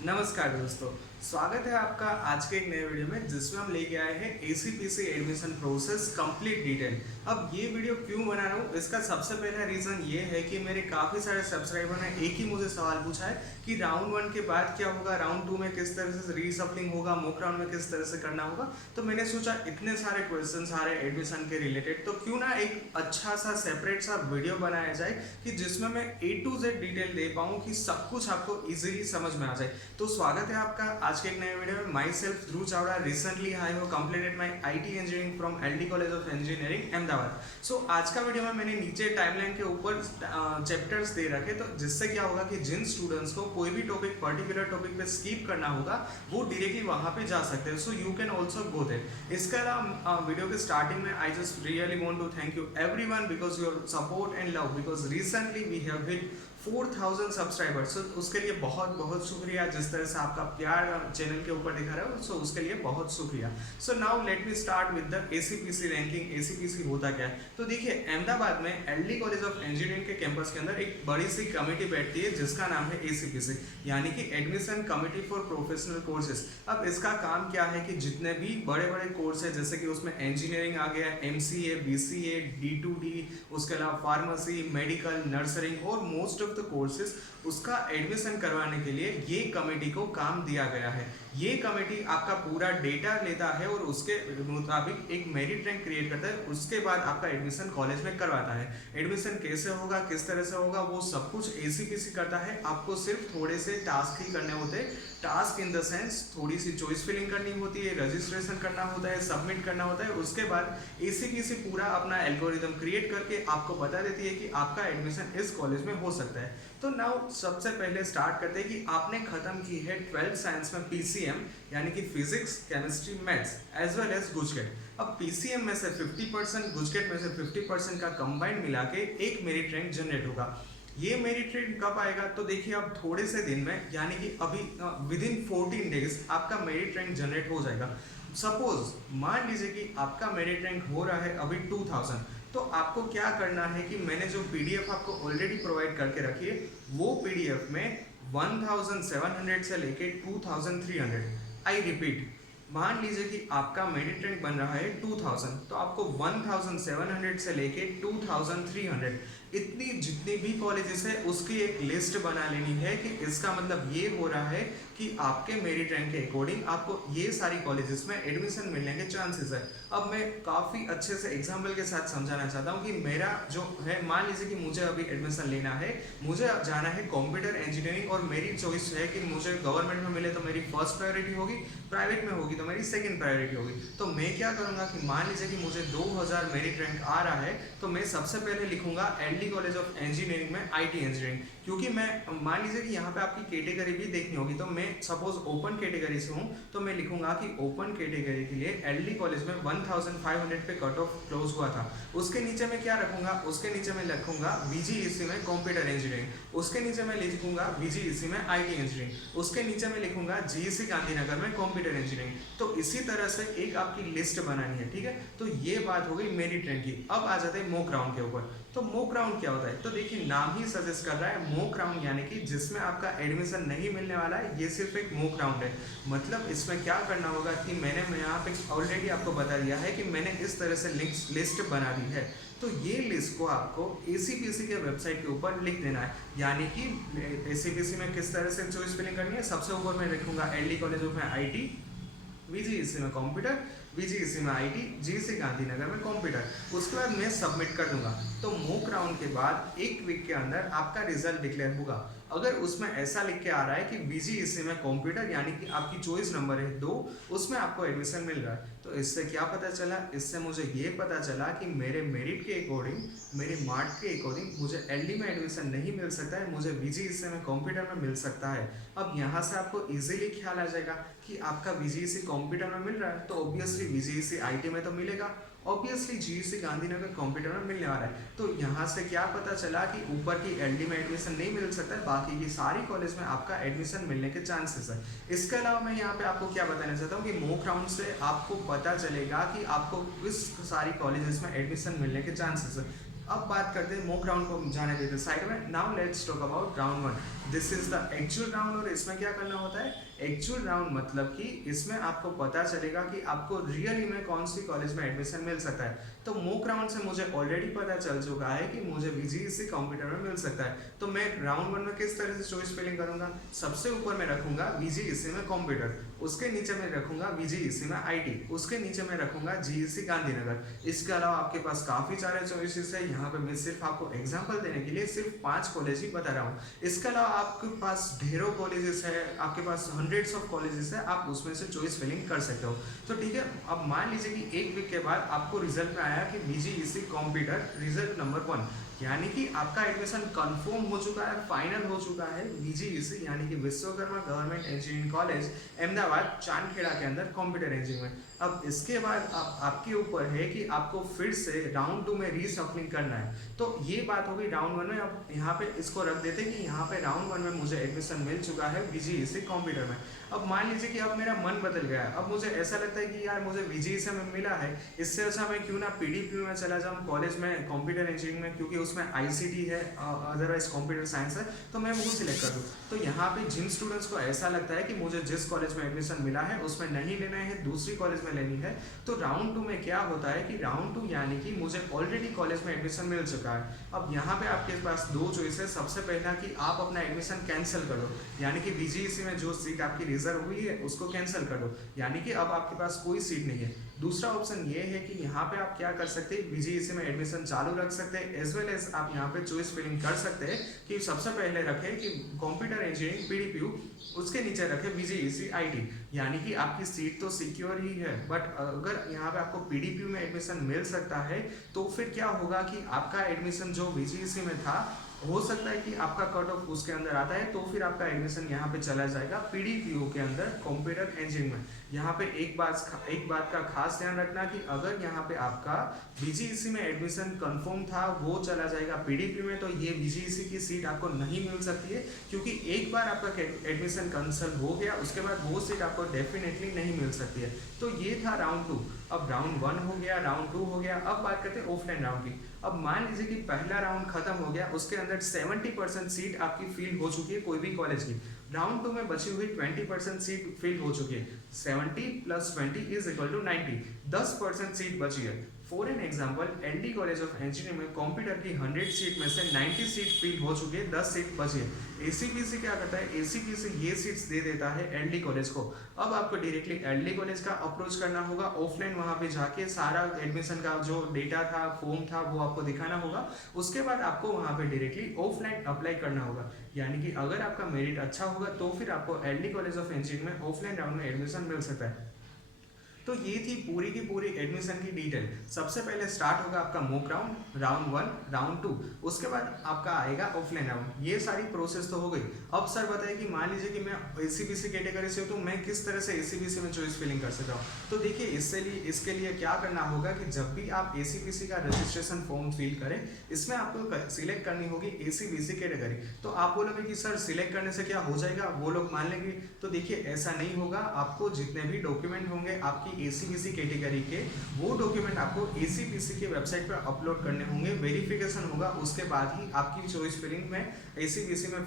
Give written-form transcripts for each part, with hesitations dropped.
नमस्कार दोस्तों, स्वागत है आपका आज के एक नए वीडियो में जिसमें हम लेके आए हैं ACPC admission process complete detail. अब ये वीडियो क्यों बना रहा हूँ, इसका सबसे पहला रीज़न ये है कि मेरे काफ़ी सारे सब्सक्राइबर ने एक ही मुझे सवाल पूछा है कि राउंड 1 के बाद क्या होगा, राउंड 2 में किस तरह से रीसफलिंग होगा, मॉक राउंड में किस तरह से करना होगा। तो मैंने सोचा इतने सारे क्वेश्चन आ रहे एडमिशन के रिलेटेड, तो क्यों ना एक अच्छा सा सेपरेट सा वीडियो बनाया जाए कि जिसमें मैं A to Z डिटेल दे पाऊँ कि सब कुछ आपको ईजिली समझ में आ जाए। तो स्वागत है आपका आज के एक नए वीडियो में। Myself Dhruv Chavda, recently I have completed my IT engineering from LD college of engineering Ahmedabad. सो आज का वीडियो में मैंने नीचे टाइमलाइन के ऊपर चैप्टर्स दे रखे, तो जिससे क्या होगा कि जिन स्टूडेंट्स को कोई भी टॉपिक पर्टिकुलर टॉपिक पे स्किप करना होगा वो डायरेक्टली वहाँ पे जा सकते हैं। So you can also go there. इसके अलावा वीडियो के स्टार्टिंग में I just really want to thank you everyone because your support and love, because recently we have hit 4000 subscribers. So उसके लिए बहुत बहुत शुक्रिया। जिस तरह से आपका प्यार चैनल के ऊपर दिखा रहा हो, सो उसके लिए बहुत शुक्रिया। So now let me start with the ACPC ranking. ACPC होता क्या है, तो देखिए अहमदाबाद में एलडी कॉलेज ऑफ इंजीनियरिंग के कैंपस के अंदर एक बड़ी सी कमेटी बैठती है जिसका नाम है एसीपीसी, यानी कि admission committee for professional courses. अब इसका काम क्या है कि जितने भी बड़े बड़े कोर्स है, जैसे कि उसमें इंजीनियरिंग आ गया, एमसीए, बीसीए, D2D, उसके अलावा फार्मेसी, मेडिकल, नर्सरिंग और मोस्ट ऑफ द कोर्सेज, उसका एडमिशन करवाने के लिए ये कमेटी को काम दिया गया है। ये कमेटी आपका पूरा डेटा लेता है और उसके मुताबिक एक मेरिट रैंक क्रिएट करता है। उसके बाद आपका एडमिशन कॉलेज में करवाता है। एडमिशन कैसे होगा, किस तरह से होगा, वो सब कुछ एसीपीसी करता है। आपको सिर्फ थोड़े से टास्क ही करने होते हैं। टास्क इन द सेंस थोड़ी सी चॉइस फिलिंग करनी होती है, रजिस्ट्रेशन करना होता है, सबमिट करना होता है। उसके बाद एसीपीसी पूरा अपना एल्गोरिदम क्रिएट करके आपको बता देती है कि आपका एडमिशन इस कॉलेज में हो सकता है। तो नाउ सबसे पहले स्टार्ट करते हैं कि आपने खत्म की है 12th साइंस में पीसीएम, यानी कि physics, chemistry, maths as well as GUJCET. अब पीसीएम में से 50%, गुजकेट में से 50% का कंबाइंड मिला के एक मेरिट रैंक जनरेट होगा। ये मेरिट रैंक कब आएगा, तो देखिए अब थोड़े से दिन में, यानी कि अभी विद इन 14 डेज आपका मेरिट रैंक जनरेट हो जाएगा। सपोज मान लीजिए कि आपका मेरिट रैंक हो रहा है अभी 2000, तो आपको क्या करना है कि मैंने जो पीडीएफ आपको ऑलरेडी प्रोवाइड करके रखी है, वो पीडीएफ में 1700 से लेके 2300, आई रिपीट, मान लीजिए कि आपका मेरिट रैंक बन रहा है 2000, तो आपको 1700 से लेके 2300 इतनी जितनी भी कॉलेजेस है उसकी एक लिस्ट बना लेनी है। कि इसका मतलब ये हो रहा है कि आपके मेरिट रैंक के अकॉर्डिंग आपको ये सारी कॉलेजेस में एडमिशन मिलने के चांसेस है। अब मैं काफ़ी अच्छे से एग्जाम्पल के साथ समझाना चाहता हूँ कि मेरा जो है, मान लीजिए कि मुझे अभी एडमिशन लेना है, मुझे जाना है कंप्यूटर इंजीनियरिंग, और मेरी चॉइस है कि मुझे गवर्नमेंट में मिले तो मेरी फर्स्ट प्रायोरिटी होगी, प्राइवेट में होगी तो मेरी सेकंड प्रायोरिटी होगी। तो मैं क्या करूँगा कि मान लीजिए कि मुझे 2000 मेरिट रैंक आ रहा है, तो मैं सबसे पहले लिखूंगा एलडी कॉलेज ऑफ इंजीनियरिंग में आईटी इंजीनियरिंग, क्योंकि मैं मान लीजिए कि यहाँ पे आपकी कैटेगरी भी देखनी होगी। तो मैं सपोज ओपन कैटेगरी से हूँ, तो मैं लिखूंगा कि ओपन कैटेगरी के लिए एलडी कॉलेज में 1500 पे कट ऑफ क्लोज हुआ था। उसके नीचे मैं क्या रखूंगा, उसके नीचे मैं लिखूंगा बीजीईसी में कंप्यूटर इंजीनियरिंग, उसके नीचे मैं लिखूंगा बीजीईसी में आईटी इंजीनियरिंग, उसके नीचे मैं लिखूंगा जीईसी गांधीनगर में कंप्यूटर इंजीनियरिंग। तो इसी तरह से एक आपकी लिस्ट बनानी है, ठीक है। तो ये बात हो गई मेरिट रैंक की। अब आ जाते हैं मॉक राउंड के ऊपर। तो मॉक राउंड क्या होता है, तो देखिए नाम ही सजेस्ट कर रहा है मॉक राउंड, यानी कि जिसमें आपका एडमिशन नहीं मिलने वाला है, ये सिर्फ एक मॉक राउंड है। मतलब इसमें क्या करना होगा कि मैंने यहाँ पे ऑलरेडी आपको बता दिया है कि मैंने इस तरह से लिस्ट बना दी है। तो ये लिस्ट को आपको एसीपीसी के वेबसाइट के ऊपर लिख देना है, यानी कि एसीपीसी में किस तरह से चॉइस फिलिंग करनी है। सबसे ऊपर मैं लिखूंगा एलडी कॉलेज ऑफ आईटी, बीजीईसी में कंप्यूटर, बीजीईसी में आईटी, जीईसी गांधीनगर में कंप्यूटर। उसके बाद मैं सबमिट कर दूंगा। तो मॉक राउंड के बाद एक वीक के अंदर आपका रिजल्ट डिक्लेयर होगा। अगर उसमें ऐसा लिख के आ रहा है कि बीजीईसी में कंप्यूटर, यानी कि आपकी चॉइस नंबर है 2, उसमें आपको एडमिशन मिल रहा है, तो इससे क्या पता चला, इससे मुझे ये पता चला कि मेरे मेरिट के अकॉर्डिंग, मेरे मार्क के अकॉर्डिंग मुझे एलडी में एडमिशन नहीं मिल सकता है, मुझे बीजीईसी में कंप्यूटर में मिल सकता है। अब यहाँ से आपको इजीली ख्याल आ जाएगा कि आपका बीजीईसी कंप्यूटर में मिल रहा है, तो ऑब्वियसली बीजीईसी आईटी में तो मिलेगा, ऑब्वियसली जीईसी गांधीनगर कंप्यूटर में मिलने वाला है। तो यहाँ से क्या पता चला कि ऊपर की एलडी में एडमिशन नहीं मिल सकता है, बाकी की सारी कॉलेज में आपका एडमिशन मिलने के चांसेस है। इसके अलावा मैं यहाँ पे आपको क्या बताना चाहता हूँ कि मॉक राउंड से आपको पता चलेगा कि आपको किस सारी कॉलेजेस में एडमिशन मिलने के चांसेस है। अब बात करते हैं मॉक राउंड को जाने देते साइड में। Now let's talk about round 1। This is the actual round. और इसमें क्या करना होता है, एक्चुअल राउंड मतलब कि इसमें आपको पता चलेगा कि आपको रियली में कौन सी कॉलेज में एडमिशन मिल सकता है। तो मॉक राउंड से मुझे ऑलरेडी पता चल चुका है कि मुझे वीजीईसी कंप्यूटर में मिल सकता है। तो मैं राउंड 1 में किस तरह से चॉइस फिलिंग करूंगा, सबसे ऊपर मैं रखूंगा वीजीईसी में कंप्यूटर, उसके नीचे मैं रखूंगा वीजीईसी में आईटी, उसके नीचे मैं रखूंगा जीईसी गांधीनगर। इसके अलावा आपके पास काफ़ी सारे चॉइसेस है। यहाँ पे मैं सिर्फ आपको एग्जांपल देने के लिए सिर्फ 5 कॉलेज ही बता रहा हूँ। इसके अलावा आपके पास ढेरों कॉलेजेस है, आपके पास हंड्रेड्स ऑफ कॉलेजेस है, आप उसमें से चॉइस फिलिंग कर सकते हो। तो ठीक है, अब मान लीजिए कि 1 वीक के बाद आपको रिजल्ट में आया कि वीजीईसी कंप्यूटर रिजल्ट नंबर 1, यानी कि आपका एडमिशन कंफर्म हो चुका है, फाइनल हो चुका है वीजीईसी यानी कि Vishwakarma government engineering college Ahmedabad Chandkheda के अंदर कंप्यूटर इंजीनियरिंग में। अब इसके बाद आपके ऊपर है कि आपको फिर से राउंड 2 में रीशफलिंग करना है। तो ये बात होगी राउंड 1 में। अब यहाँ पे इसको रख देते कि यहाँ पे राउंड 1 में मुझे एडमिशन मिल चुका है वीजीईसी कंप्यूटर में। अब मान लीजिए कि अब मेरा मन बदल गया है, अब मुझे ऐसा लगता है कि यार मुझे वीजीईसी में मिला है, इससे अच्छा मैं क्यों ना पीडीपीयू में चला जाऊँ कॉलेज में कंप्यूटर इंजीनियरिंग में, क्योंकि उसमें आईसीटी है, अदरवाइज कंप्यूटर साइंस है, तो मैं वो सिलेक्ट कर दूँ। तो यहाँ पे जिन स्टूडेंट्स को ऐसा लगता है कि मुझे जिस कॉलेज में एडमिशन मिला है उसमें नहीं लेना है, दूसरी कॉलेज में लेनी है, तो राउंड 2 में क्या होता है कि राउंड 2 यानी कि मुझे ऑलरेडी कॉलेज में एडमिशन मिल चुका है। अब यहाँ पे आपके पास 2 चॉइस है। सबसे पहला कि आप अपना एडमिशन कैंसिल कर दो, यानी कि वीजीईसी में जो सीट आपकी रिजर्व हुई है उसको कैंसिल कर दो, यानी कि अब आपके पास कोई सीट नहीं है। दूसरा ऑप्शन ये है कि यहाँ पे आप क्या कर सकते हैं, वीजीईसी में एडमिशन चालू रख सकते हैं, एज वेल एज आप यहाँ पे चॉइस फिलिंग कर सकते हैं कि सबसे पहले रखें कि कंप्यूटर इंजीनियरिंग पीडीपीयू, उसके नीचे रखें वीजीईसी आईटी, यानी कि आपकी सीट तो सिक्योर ही है। बट अगर यहाँ पे आपको पीडीपीयू में एडमिशन मिल सकता है तो फिर क्या होगा कि आपका एडमिशन जो वीजीईसी में था, हो सकता है कि आपका कट ऑफ उसके अंदर आता है, तो फिर आपका एडमिशन यहाँ पे चला जाएगा पीडीपीयू के अंदर कंप्यूटर इंजीनियरिंग में। यहाँ पे एक बात का खास ध्यान रखना कि अगर यहाँ पे आपका वीजीईसी में एडमिशन कंफर्म था, वो चला जाएगा पीडीपीयू में, तो ये वीजीईसी की सीट आपको नहीं मिल सकती है, क्योंकि एक बार आपका एडमिशन कैंसिल हो गया उसके बाद वो सीट आपको डेफिनेटली नहीं मिल सकती है। तो ये था राउंड 2। अब राउंड 1 हो गया, राउंड 2 हो गया। अब बात करते हैं ऑफलाइन राउंड की। अब मान लीजिए कि पहला राउंड खत्म हो गया, उसके अंदर 70% सीट आपकी फिल हो चुकी है कोई भी कॉलेज की। राउंड 2 में बची हुई 20% सीट फिल हो चुकी है। 70 + 20 = 90, 10% सीट बची है। For an example, LD college of engineering में कंप्यूटर की 100 सीट में से 90 सीट फिल हो चुकी है, 10 सीट बची है। एसीपीसी क्या करता है, एसीपीसी ये सीट्स दे देता है एलडी कॉलेज को। अब आपको डायरेक्टली एलडी कॉलेज का अप्रोच करना होगा, ऑफलाइन वहाँ पे जाके सारा एडमिशन का जो डेटा था, फॉर्म था, वो आपको दिखाना होगा। उसके बाद आपको वहाँ पे डायरेक्टली ऑफलाइन अप्लाई करना होगा, यानी कि अगर आपका मेरिट अच्छा होगा तो फिर आपको एलडी कॉलेज ऑफ इंजीनियरिंग में ऑफलाइन राउंड में एडमिशन मिल सकता है। तो ये थी पूरी की पूरी एडमिशन की डिटेल। सबसे पहले स्टार्ट होगा आपका मॉक राउंड, राउंड 1, राउंड 2, उसके बाद आपका आएगा ऑफलाइन राउंड। ये सारी प्रोसेस तो हो गई। अब सर बताइए कि मान लीजिए कि मैं एसीबीसी कैटेगरी से हूँ, तो मैं किस तरह से एसीबीसी में चॉइस फिलिंग कर सकता हूँ। तो देखिए इसके लिए क्या करना होगा कि जब भी आप एसीबीसी का रजिस्ट्रेशन फॉर्म फिल करें, इसमें आपको सिलेक्ट करनी होगी एसीबीसी कैटेगरी। तो आप बोलोगे कि सर सिलेक्ट करने से क्या हो जाएगा, वो लोग मान लेंगे। तो देखिए ऐसा नहीं होगा। आपको जितने भी डॉक्यूमेंट होंगे आपकी एसीबीसी कैटेगरी के, वो डॉक्यूमेंट आपको एसीबीसी के वेबसाइट पर अपलोड करने होंगे, वेरिफिकेशन होगा, उसके बाद ही आपकी चॉइस फिलिंग में एसीबीसी में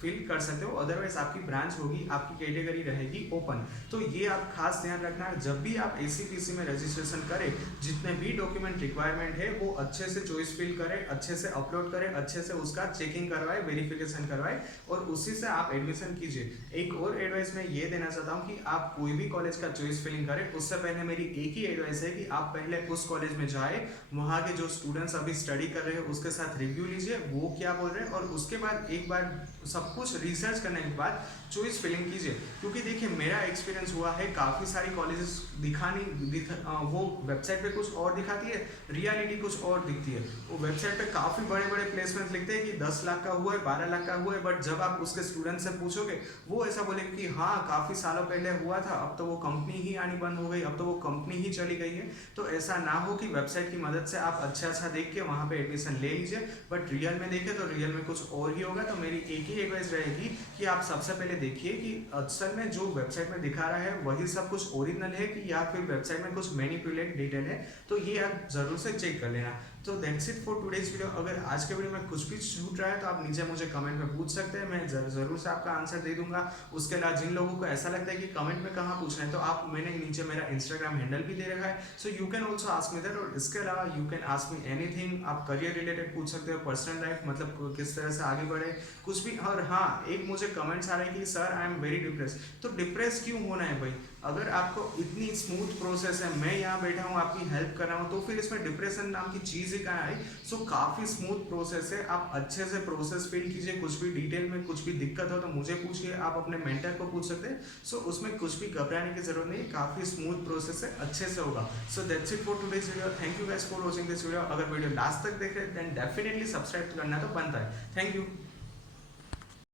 फिल कर सकते हो। अदरवाइज आपकी ब्रांच होगी, आपकी कैटेगरी रहेगी ओपन। तो ये आप खास ध्यान रखना है, जब भी आप एसीबीसी में रजिस्ट्रेशन करें, जितने भी डॉक्यूमेंट रिक्वायरमेंट है वो अच्छे से चॉइस फिल करें, अच्छे से अपलोड करें, अच्छे से उसका चेकिंग करवाए, वेरिफिकेशन करवाए और उसी से आप एडमिशन कीजिए। एक और एडवाइस मैं ये देना चाहता हूँ कि आप कोई भी कॉलेज का चॉइस फिलिंग करें, उससे पहले मेरी एक ही एडवाइस है कि आप पहले उस कॉलेज में जाए, वहाँ के जो स्टूडेंट्स अभी स्टडी कर रहे हैं उसके साथ रिव्यू लीजिए, वो क्या बोल रहे हैं, और उसके बाद एक बार सब कुछ रिसर्च करने के बाद चॉइस फिलिंग कीजिए। क्योंकि देखिए मेरा एक्सपीरियंस हुआ है, काफ़ी सारी कॉलेजेस वो वेबसाइट पे कुछ और दिखाती है, रियलिटी कुछ और दिखती है। वो वेबसाइट पे काफ़ी बड़े बड़े प्लेसमेंट लिखते हैं कि 10 लाख का हुआ है, 12 लाख का हुआ है, बट जब आप उसके स्टूडेंट से पूछोगे वो ऐसा बोलेंगे कि हाँ काफ़ी सालों पहले हुआ था, अब तो वो कंपनी ही आनी बंद हो गई, अब तो वो कंपनी ही चली गई है। तो ऐसा ना हो कि वेबसाइट की मदद से आप अच्छा देख के वहाँ पे एडमिशन ले लीजिए, बट रियल में देखें तो रियल में कुछ और ही होगा। तो मेरी एक ही एडवाइस रहेगी कि आप सबसे पहले देखिए कि असल में जो वेबसाइट में दिखा रहा है वही सब कुछ ओरिजिनल है कि या फिर वेबसाइट में कुछ मैनिपुलेट डिटेल है, तो ये आप जरूर से चेक कर लेना। तो that's it for today's video. अगर आज के वीडियो में कुछ भी छूट रहा है तो आप नीचे मुझे कमेंट में पूछ सकते हैं, मैं जरूर से आपका आंसर दे दूंगा। उसके अलावा जिन लोगों को ऐसा लगता है कि कमेंट में कहाँ पूछना है, तो आप मैंने नीचे मेरा इंस्टाग्राम हैंडल भी दे रखा है, सो you can also ask me that. और इसके अलावा you can ask me anything. आप करियर रिलेटेड पूछ सकते हो, पर्सनल लाइफ मतलब किस तरह से आगे बढ़े, कुछ भी। और हाँ, एक मुझे कमेंट्स आ रहे हैं कि sir I am very depress. तो डिप्रेस क्यों होना है भाई? अगर आपको इतनी स्मूथ प्रोसेस है, मैं यहाँ बैठा हूँ आपकी हेल्प कर रहा हूँ, तो फिर इसमें डिप्रेशन नाम की चीज़ ही कहाँ आई? सो काफ़ी स्मूथ प्रोसेस है। आप अच्छे से प्रोसेस फील कीजिए। कुछ भी डिटेल में कुछ भी दिक्कत हो तो मुझे पूछिए, आप अपने मेंटर को पूछ सकते हैं। सो उसमें कुछ भी घबराने की जरूरत नहीं, काफ़ी स्मूथ प्रोसेस है, अच्छे से होगा। So that's it for today's video. Thank you guys for watching this video. अगर वीडियो लास्ट तक देख रहे हैं देन डेफिनेटली सब्सक्राइब करना तो बनता है। Thank you.